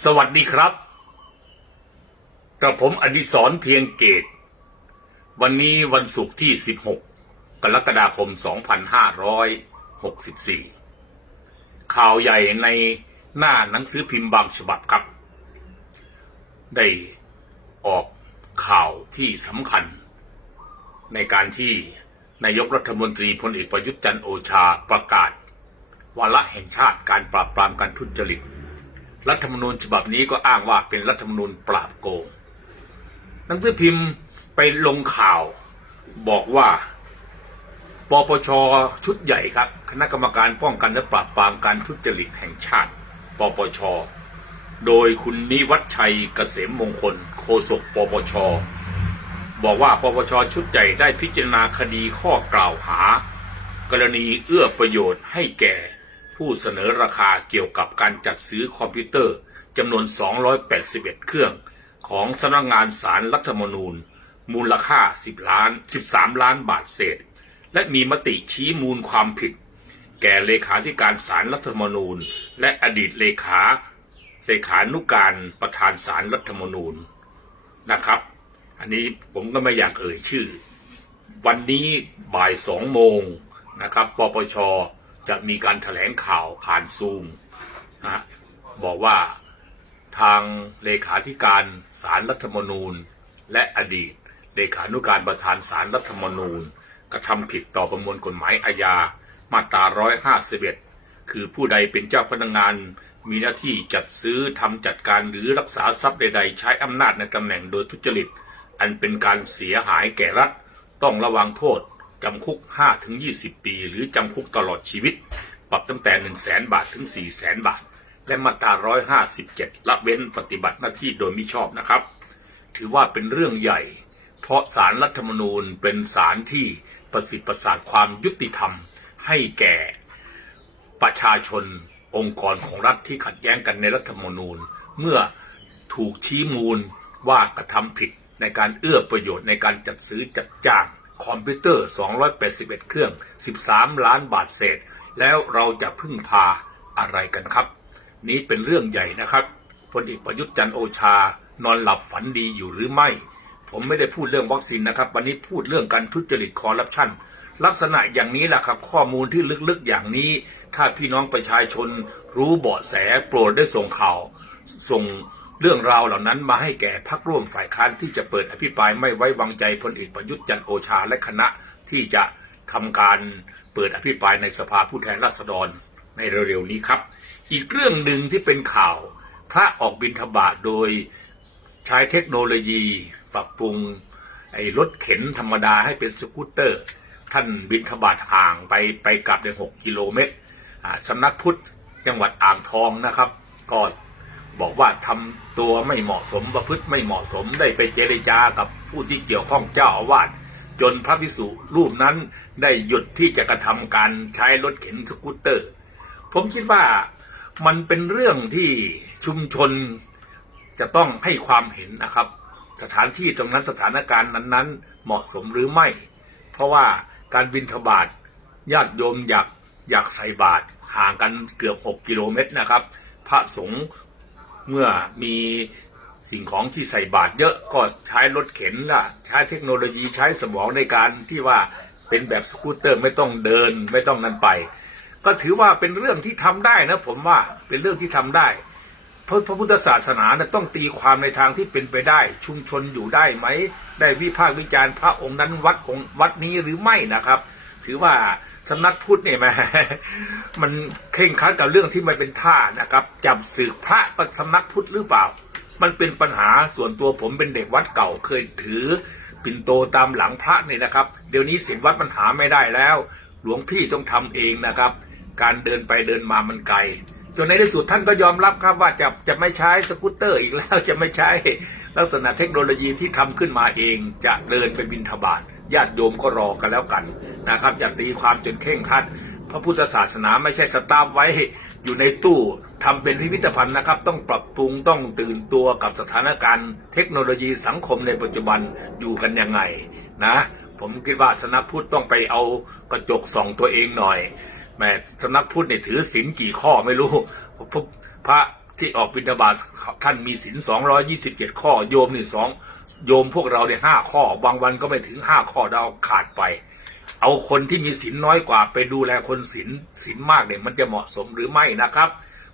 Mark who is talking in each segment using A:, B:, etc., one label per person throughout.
A: สวัสดีครับกระผมอดิศรเพียงเกต วันนี้วันศุกร์ที่ 16 กรกฎาคม 2564 ข่าวใหญ่ในหน้าหนังสือพิมพ์บางฉบับครับ ได้ออกข่าวที่สำคัญ ในการที่นายกรัฐมนตรีพลเอกประยุทธ์จันโอชาประกาศวาระแห่งชาติการปราบปรามการทุจริต รัฐธรรมนูญฉบับนี้ก็อ้างว่าเป็นรัฐธรรมนูญปราบโกงหนังสือพิมพ์ไปลงข่าวบอกว่าปปชชุดใหญ่ครับ คณะกรรมการป้องกันและปราบปรามการทุจริตแห่งชาติ ปปช โดยคุณนิวัฒชัยเกษมมงคล โฆษกปปช บอกว่าปปชชุดใหญ่ได้พิจารณาคดีข้อกล่าวหา กรณีเอื้อประโยชน์ให้แก่ ผู้เสนอราคาเกี่ยวกับการจัดซื้อคอมพิวเตอร์จำนวน 281 เครื่อง ของสำนักงานสารรัฐธรรมนูญ มูลค่า 10 ล้าน 13 ล้านบาทเศษ และมีมติชี้มูลความผิด แก่เลขาธิการสารรัฐธรรมนูญ และอดีตเลขาเลขานุการประธานสารรัฐธรรมนูญนะครับ อันนี้ผมก็ไม่อยากเอ่ยชื่อ วันนี้บ่ายสองโมงนะครับปปช จะมีการถแถลงข่าวผ่านซูมนะฮะบอกว่าทางเลขาธิการสารรัฐธรรมนูญ และอดีต เลขานุการประธานสารรัฐธรรมนูญ กระทำผิดต่อประมวลกฎหมายอาญามาตรา151 คือผู้ใดเป็นเจ้าพนักงานมีหน้าที่จัดซื้อทำจัดการหรือรักษาทรัพย์ใดๆ ใช้อำนาจในตำแหน่งโดยทุจริต อันเป็นการเสียหายแก่รัฐ ต้องระวังโทษ จำคุก 5-20 ปี หรือจำคุกตลอดชีวิต ปรับตั้งแต่ 1 0 0 0 0แบาทถึง 4 0 0 0 0 0 บาท และมาตรา 157 ละเว้นปฏิบัติหน้าที่โดยมิชอบนะครับ ถือว่าเป็นเรื่องใหญ่ เพราะสารรัฐธรรมนูญเป็นสารที่ประสิทธิ์ประสาทความยุติธรรม ให้แก่ประชาชนองค์กรของรัฐที่ขัดแย้งกันในรัฐธรรมนูญ เมื่อถูกชี้มูลว่ากระทำผิดในการเอื้อประโยชน์ในการจัดซื้อจัดจ้าง คอมพิวเตอร์ 281 เครื่อง 13 ล้านบาทเศษ แล้วเราจะพึ่งพาอะไรกันครับ นี้เป็นเรื่องใหญ่นะครับพลเอกประยุทธ์จันโอชานอนหลับฝันดีอยู่หรือไม่ ผมไม่ได้พูดเรื่องวัคซีนนะครับ วันนี้พูดเรื่องการทุจริตคอร์รัปชันลักษณะอย่างนี้แหละครับ ข้อมูลที่ลึกๆอย่างนี้ ถ้าพี่น้องประชาชนรู้เบาะแสโปรดได้ส่งข่าวส่ง เรื่องราวเหล่านั้นมาให้แก่พักร่วมฝ่ายค้านที่จะเปิดอภิปรายไม่ไว้วางใจพลเอกประยุทธ์จันโอชาและคณะที่จะทำการเปิดอภิปรายในสภาผู้แทนราษฎรในเร็วๆนี้ครับ อีกเรื่องหนึ่งที่เป็นข่าว พระออกบิณฑบาตโดยใช้เทคโนโลยี ปรับปรุงไอ้รถเข็นธรรมดาให้เป็นสกูตเตอร์ ท่านบิณฑบาตห่างไปไปกลับในหกกิโลเมตรอ่าสำนักพุทธจังหวัดอ่างทองนะครับก็ บอกว่าทำตัวไม่เหมาะสมประพฤติไม่เหมาะสมได้ไปเจรจากับผู้ที่เกี่ยวข้องเจ้าอาวาสจนพระพิสุรูปนั้นได้หยุดที่จะกระทำการใช้รถเข็นสกูตเตอร์ ผมคิดว่ามันเป็นเรื่องที่ชุมชนจะต้องให้ความเห็นนะครับ สถานที่ตรงนั้นสถานการณ์นั้นๆ เหมาะสมหรือไม่ เพราะว่าการบินทบาทญาติโยมอยากอยากใส่บาตรห่างกันเกือบ 6 กิโลเมตรนะครับ พระสงฆ์ เมื่อมีสิ่งของที่ใส่บาตรเยอะก็ใช้รถเข็นล่ะ ใช้เทคโนโลยีใช้สมองในการที่ว่าเป็นแบบสกูตเตอร์ไม่ต้องเดินไม่ต้องนั่นไป ก็ถือว่าเป็นเรื่องที่ทำได้นะ ผมว่าเป็นเรื่องที่ทำได้ เพราะพระพุทธศาสนานี่ยต้องตีความในทางที่เป็นไปได้ ชุมชนอยู่ได้ไหม ได้วิพากษ์วิจารณ์พระองค์นั้นวัดองค์วัดนี้หรือไม่นะครับ ถือว่า สำนักพุทธเนี่ยแหมมันเคร่งครัดกับเรื่องที่มันเป็นท่านะครับจับศึกพระกับสำนักพุทธหรือเปล่า มันเป็นปัญหาส่วนตัวผมเป็นเด็กวัดเก่าเคยถือปิ่นโตตามหลังพระเนี่ยนะครับ เดี๋ยวนี้ศิลวัดมันหาไม่ได้แล้ว หลวงพี่ต้องทำเองนะครับ การเดินไปเดินมามันไกลจนในที่สุดท่านก็ยอมรับครับว่าจะจะไม่ใช้สกูตเตอร์อีกแล้วจะไม่ใช้ลักษณะเทคโนโลยีที่ทำขึ้นมาเองจะเดินไปบินทบาท ญาติโยมก็รอกันแล้วกันนะครับอย่าตีความจนเคร่งคัดพระพุทธศาสนาไม่ใช่สตาร์ไว้อยู่ในตู้ทำเป็นพิพิธภัณฑ์นะครับ ต้องปรับปรุงต้องตื่นตัวกับสถานการณ์ เทคโนโลยีสังคมในปัจจุบันอยู่กันยังไงนะผมคิดว่าสนักพุทธต้องไปเอากระจกส่องตัวเองหน่อยแหม่สนักพุทธเนี่ยถือศีลกี่ข้อไม่รู้พระ ที่ออกบิณฑบาตท่านมีศีลสองร้อยี่สิบเจ็ดข้อ โยมนี่สองโยมพวกเราเนี่ยห้าข้อบางวันก็ไม่ถึงห้าข้อเราขาดไป เอาคนที่มีศีลน้อยกว่าไปดูแลคนศีลศีลมากเนี่ยมันจะเหมาะสมหรือไม่นะครับ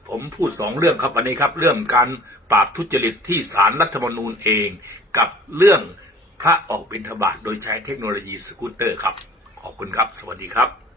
A: ผมพูดสองเรื่องครับวันนี้ครับ เรื่องการปราบทุจริตที่ศาลรัฐธรรมนูญเอง กับเรื่องพระออกบิณฑบาตโดยใช้เทคโนโลยีสกูตเตอร์ครับ ขอบคุณครับ สวัสดีครับ